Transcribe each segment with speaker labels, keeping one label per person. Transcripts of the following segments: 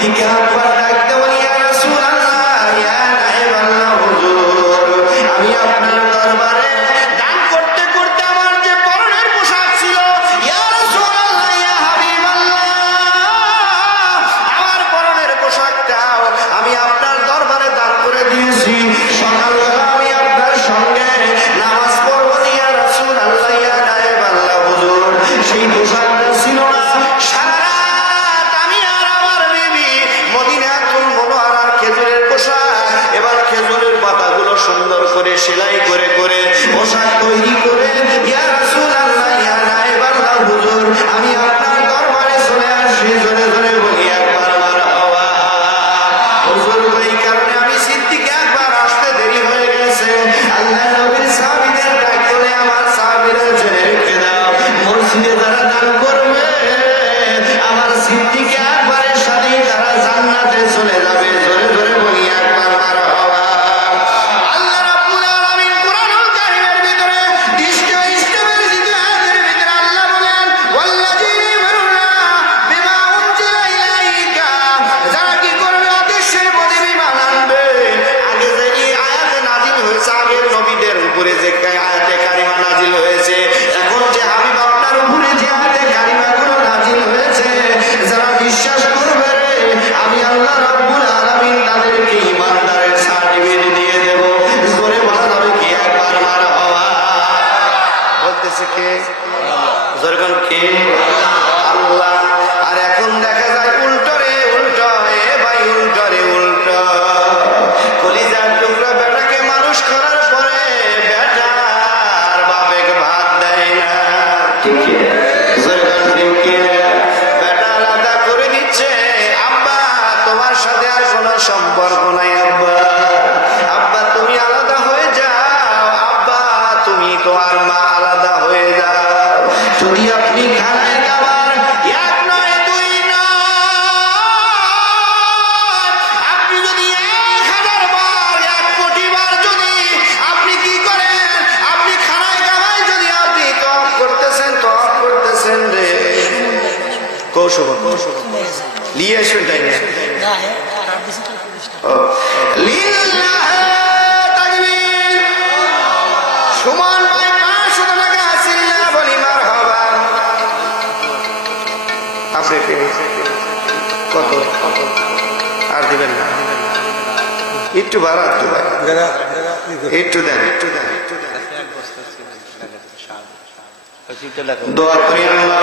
Speaker 1: Thank you, God. সুন্দর করে সেলাই করে করে পোশাক তৈরি করে ইয়ার কে? জোরগণ কে? আল্লাহ পৌরসভা নিয়ে আসবেন তাই না সমান ভাই পাঁচশো টাকা আসিল না বলি মার হবা আপনি কত? আর দিবেন না। একটু বাড়া একটু বাড়া একটু দেন একটু দেন। একটু দেন দোয়া করি আল্লাহ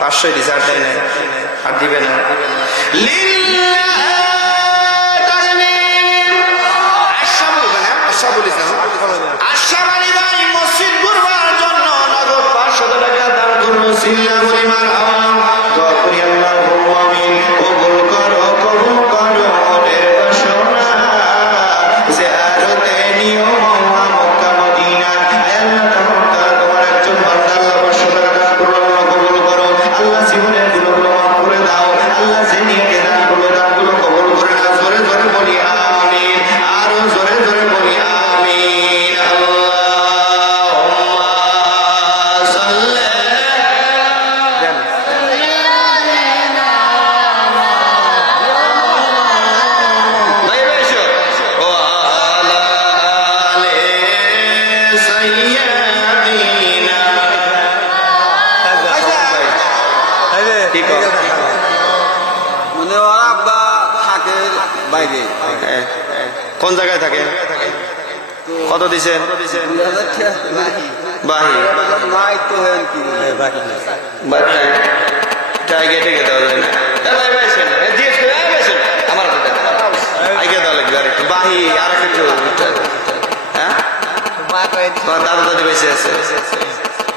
Speaker 1: পাঁচশো রিজার্ভ দেয় নাই আর দিবে না। আশা বলিস না আশা
Speaker 2: মানে
Speaker 1: কোন জায়গায় থাকে? কত দিছেন?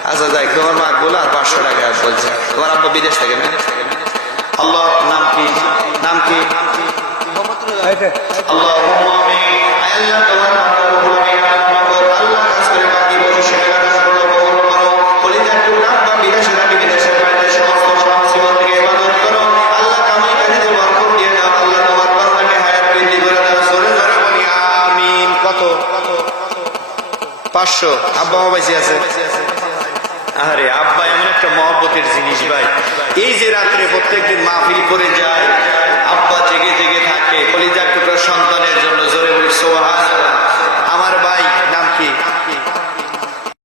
Speaker 1: আচ্ছা যাই মা বলছে। তোমার আব্বা বিদেশ থেকে আল্লাহ, নাম কি? নাম কি? পাঁচশো। আব্বা মা আছে। আরে আব্বা এমন একটা মহব্বতের জিনিস ভাই। এই যে রাত্রে প্রত্যেকদিন মাহফিল করে যায় জেগে জেগে থাকে কলিজা টুকরা সন্তানের জন্য জোরে বলি সোহান